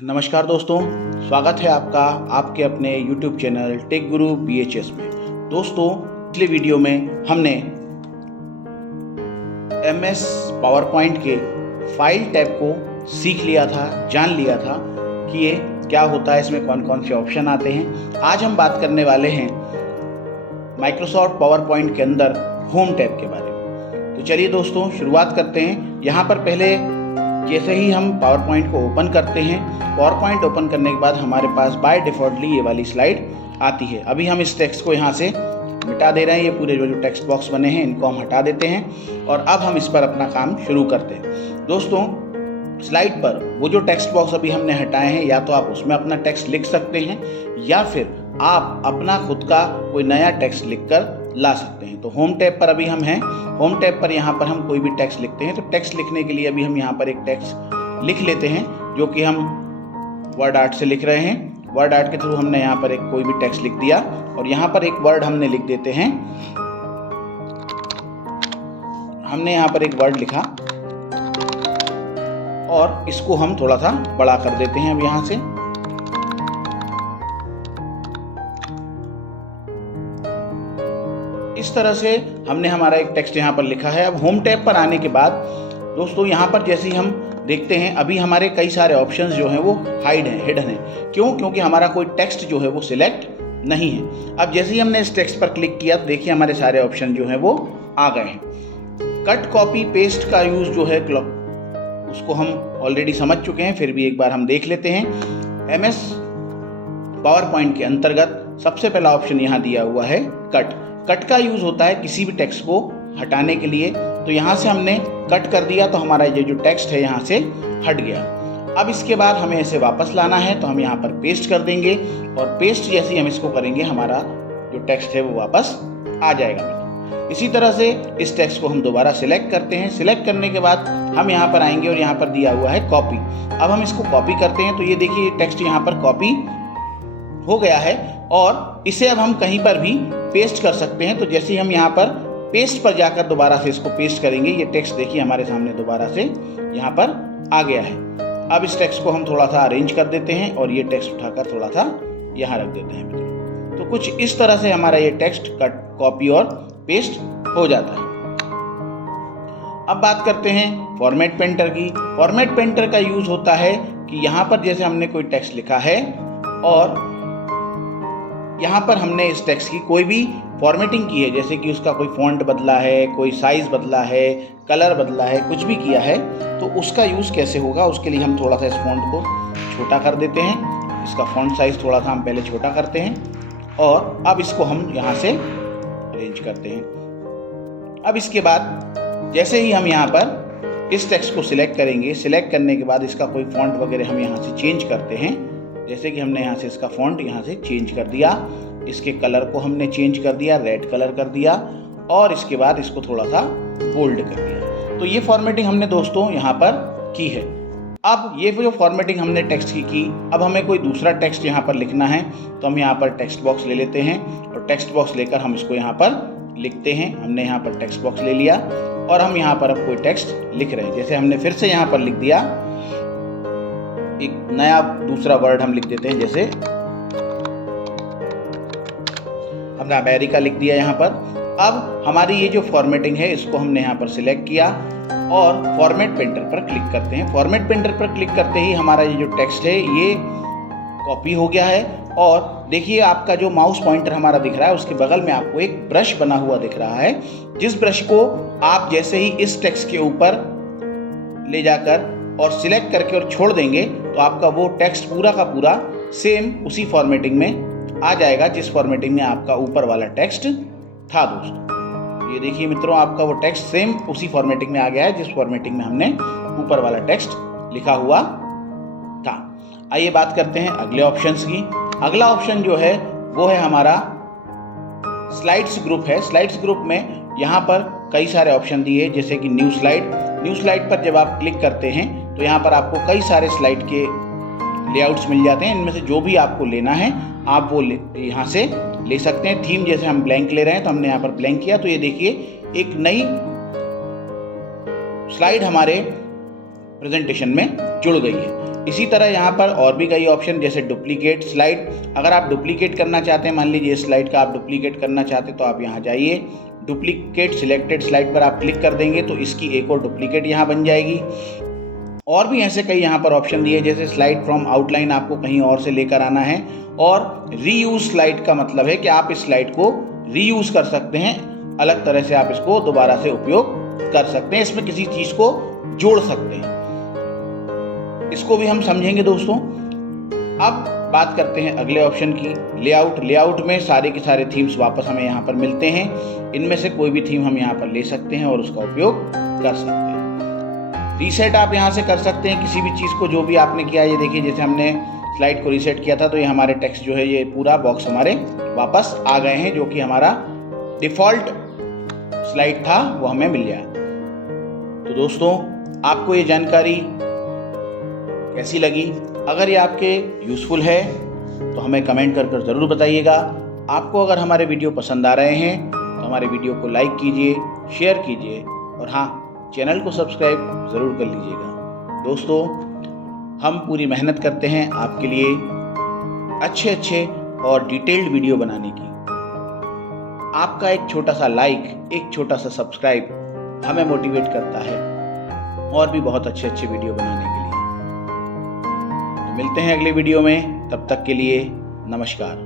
नमस्कार दोस्तों, स्वागत है आपका आपके अपने YouTube चैनल टेक गुरु BHS में। दोस्तों, पिछले वीडियो में हमने MS पावरपॉइंट के फाइल टैब को सीख लिया था, जान लिया था कि ये क्या होता है, इसमें कौन कौन से ऑप्शन आते हैं। आज हम बात करने वाले हैं माइक्रोसॉफ्ट पावरपॉइंट के अंदर होम टैब के बारे में। तो चलिए दोस्तों, शुरुआत करते हैं। यहाँ पर पहले जैसे ही हम पावर पॉइंट को ओपन करते हैं, पावर पॉइंट ओपन करने के बाद हमारे पास बाय डिफ़ॉल्टली ये वाली स्लाइड आती है। अभी हम इस टेक्स्ट को यहाँ से मिटा दे रहे हैं। ये पूरे जो टेक्स्ट बॉक्स बने हैं इनको हम हटा देते हैं और अब हम इस पर अपना काम शुरू करते हैं। दोस्तों, स्लाइड पर वो जो टेक्स्ट बॉक्स अभी हमने हटाए हैं, या तो आप उसमें अपना टेक्स्ट लिख सकते हैं या फिर आप अपना खुद का कोई नया टेक्स्ट लिखकर ला सकते हैं। तो होम टैब पर अभी हम हैं। होम टैब पर यहाँ पर हम कोई भी टेक्स्ट लिखते हैं। तो टेक्स्ट लिखने के लिए अभी हम यहाँ पर एक टेक्स्ट लिख लेते हैं, जो कि हम वर्ड आर्ट से लिख रहे हैं। वर्ड आर्ट के थ्रू हमने यहाँ पर एक कोई भी टेक्स्ट लिख दिया और यहाँ पर एक वर्ड हमने लिख देते हैं। हमने यहाँ पर एक वर्ड लिखा और इसको हम थोड़ा सा बड़ा कर देते हैं अब यहाँ से। इस तरह से हमने हमारा एक टेक्स्ट यहाँ पर लिखा है। अब होम टैब पर आने के बाद दोस्तों, यहाँ पर जैसे ही हम देखते हैं, अभी हमारे कई सारे ऑप्शंस जो हैं वो हाइड हैं, हिडन हैं। क्यों? क्योंकि हमारा कोई टेक्स्ट जो है वो सिलेक्ट नहीं है। अब जैसे ही हमने इस टेक्स्ट पर क्लिक किया तो देखिए हमारे सारे ऑप्शन जो हैं वो आ गए हैं। कट कॉपी पेस्ट का यूज़ जो है उसको हम ऑलरेडी समझ चुके हैं, फिर भी एक बार हम देख लेते हैं। MS पावरपॉइंट के अंतर्गत सबसे पहला ऑप्शन यहाँ दिया हुआ है कट। कट का यूज़ होता है किसी भी टेक्स्ट को हटाने के लिए। तो यहाँ से हमने कट कर दिया तो हमारा ये जो टेक्स्ट है यहाँ से हट गया। अब इसके बाद हमें इसे वापस लाना है, तो हम यहाँ पर पेस्ट कर देंगे और पेस्ट जैसे ही हम इसको करेंगे हमारा जो टेक्स्ट है वो वापस आ जाएगा। इसी तरह से इस टेक्स्ट को हम दोबारा सिलेक्ट करते हैं। सिलेक्ट करने के बाद हम यहाँ पर आएंगे और यहाँ पर दिया हुआ है कॉपी। अब हम इसको कॉपी करते हैं तो ये देखिए टेक्स्ट यहाँ पर कॉपी हो गया है और इसे अब हम कहीं पर भी पेस्ट कर सकते हैं। तो जैसे ही हम यहाँ पर पेस्ट पर जाकर दोबारा से इसको पेस्ट करेंगे, ये टेक्स्ट देखिए हमारे सामने दोबारा से यहाँ पर आ गया है। अब इस टेक्स्ट को हम थोड़ा सा अरेंज कर देते हैं और ये टेक्स्ट उठाकर थोड़ा सा यहाँ रख देते हैं मित्रों। तो कुछ इस तरह से हमारा ये टेक्स्ट कट, कॉपी और पेस्ट हो जाता है। अब बात करते हैं फॉर्मेट पेंटर की। फॉर्मेट पेंटर का यूज़ होता है कि यहाँ पर जैसे हमने कोई टेक्स्ट लिखा है और यहाँ पर हमने इस टेक्स्ट की कोई भी फॉर्मेटिंग की है, जैसे कि उसका कोई फॉन्ट बदला है, कोई साइज़ बदला है, कलर बदला है, कुछ भी किया है, तो उसका यूज़ कैसे होगा उसके लिए हम थोड़ा सा इस फॉन्ट को छोटा कर देते हैं। इसका फॉन्ट साइज़ थोड़ा सा हम पहले छोटा करते हैं और अब इसको हम यहाँ से अरेंज करते हैं। अब इसके बाद जैसे ही हम यहाँ पर इस टेक्स्ट को सिलेक्ट करेंगे, सिलेक्ट करने के बाद इसका कोई फॉन्ट वगैरह हम यहाँ से चेंज करते हैं। जैसे कि हमने यहाँ से इसका फॉन्ट यहाँ से चेंज कर दिया, इसके कलर को हमने चेंज कर दिया, रेड कलर कर दिया और इसके बाद इसको थोड़ा सा बोल्ड कर दिया। तो ये फॉर्मेटिंग हमने दोस्तों यहाँ पर की है। अब ये जो फॉर्मेटिंग हमने टेक्स्ट की, अब हमें कोई दूसरा टेक्स्ट यहाँ पर लिखना है, तो हम यहाँ पर टेक्स्ट बॉक्स ले लेते हैं और टेक्स्ट बॉक्स लेकर हम इसको यहाँ पर लिखते हैं। हमने यहाँ पर टेक्स्ट बॉक्स ले लिया और हम यहाँ पर अब कोई टेक्स्ट लिख रहे हैं। जैसे हमने फिर से यहाँ पर लिख दिया, एक नया दूसरा वर्ड हम लिख देते हैं। जैसे हमने अमेरिका लिख दिया यहाँ पर। अब हमारी ये जो फॉर्मेटिंग है इसको हमने यहाँ पर सिलेक्ट किया और फॉर्मेट पेंटर पर क्लिक करते हैं। फॉर्मेट पेंटर पर क्लिक करते ही हमारा ये जो टेक्स्ट है ये कॉपी हो गया है और देखिए आपका जो माउस पॉइंटर हमारा दिख रहा है उसके बगल में आपको एक ब्रश बना हुआ दिख रहा है, जिस ब्रश को आप जैसे ही इस टेक्स्ट के ऊपर ले जाकर और सिलेक्ट करके और छोड़ देंगे तो आपका वो टेक्स्ट पूरा का पूरा सेम उसी फॉर्मेटिंग में आ जाएगा जिस फॉर्मेटिंग में आपका ऊपर वाला टेक्स्ट था। दोस्तों, ये देखिए मित्रों, आपका वो टेक्स्ट सेम उसी फॉर्मेटिंग में आ गया है जिस फॉर्मेटिंग में हमने ऊपर वाला टेक्स्ट लिखा हुआ था। आइए बात करते हैं अगले ऑप्शंस की। अगला ऑप्शन जो है वो है हमारा स्लाइड्स ग्रुप है। स्लाइड्स ग्रुप में यहाँ पर कई सारे ऑप्शन दिए, जैसे कि न्यू स्लाइड। न्यू स्लाइड पर जब आप क्लिक करते हैं तो यहाँ पर आपको कई सारे स्लाइड के लेआउट्स मिल जाते हैं। इनमें से जो भी आपको लेना है आप वो यहाँ से ले सकते हैं। थीम जैसे हम ब्लैंक ले रहे हैं तो हमने यहाँ पर ब्लैंक किया, तो ये देखिए एक नई स्लाइड हमारे प्रेजेंटेशन में जुड़ गई है। इसी तरह यहाँ पर और भी कई ऑप्शन, जैसे डुप्लीकेट स्लाइड। अगर आप डुप्लीकेट करना चाहते हैं, मान लीजिए इस स्लाइड का आप डुप्लीकेट करना चाहते हैं, तो आप यहाँ जाइए, डुप्लीकेट सिलेक्टेड स्लाइड पर आप क्लिक कर देंगे तो इसकी एक और डुप्लीकेट यहाँ बन जाएगी। और भी ऐसे कई यहाँ पर ऑप्शन दिए, जैसे स्लाइड फ्रॉम आउटलाइन, आपको कहीं और से लेकर आना है। और रीयूज स्लाइड का मतलब है कि आप इस स्लाइड को रीयूज कर सकते हैं, अलग तरह से आप इसको दोबारा से उपयोग कर सकते हैं, इसमें किसी चीज को जोड़ सकते हैं। इसको भी हम समझेंगे दोस्तों। अब बात करते हैं अगले ऑप्शन की, लेआउट। लेआउट में सारे के सारे थीम्स वापस हमें यहाँ पर मिलते हैं। इनमें से कोई भी थीम हम यहाँ पर ले सकते हैं और उसका उपयोग कर सकते हैं। रीसेट आप यहाँ से कर सकते हैं किसी भी चीज़ को, जो भी आपने किया। ये देखिए, जैसे हमने स्लाइड को रीसेट किया था तो ये हमारे टेक्स्ट जो है, ये पूरा बॉक्स हमारे वापस आ गए हैं, जो कि हमारा डिफ़ॉल्ट स्लाइड था वो हमें मिल गया। तो दोस्तों, आपको ये जानकारी कैसी लगी? अगर ये आपके यूज़फुल है तो हमें कमेंट कर ज़रूर बताइएगा। आपको अगर हमारे वीडियो पसंद आ रहे हैं तो हमारे वीडियो को लाइक कीजिए, शेयर कीजिए और हाँ, चैनल को सब्सक्राइब ज़रूर कर लीजिएगा। दोस्तों, हम पूरी मेहनत करते हैं आपके लिए अच्छे और डिटेल्ड वीडियो बनाने की। आपका एक छोटा सा लाइक, एक छोटा सा सब्सक्राइब हमें मोटिवेट करता है और भी बहुत अच्छे वीडियो बनाने के लिए। तो मिलते हैं अगले वीडियो में, तब तक के लिए नमस्कार।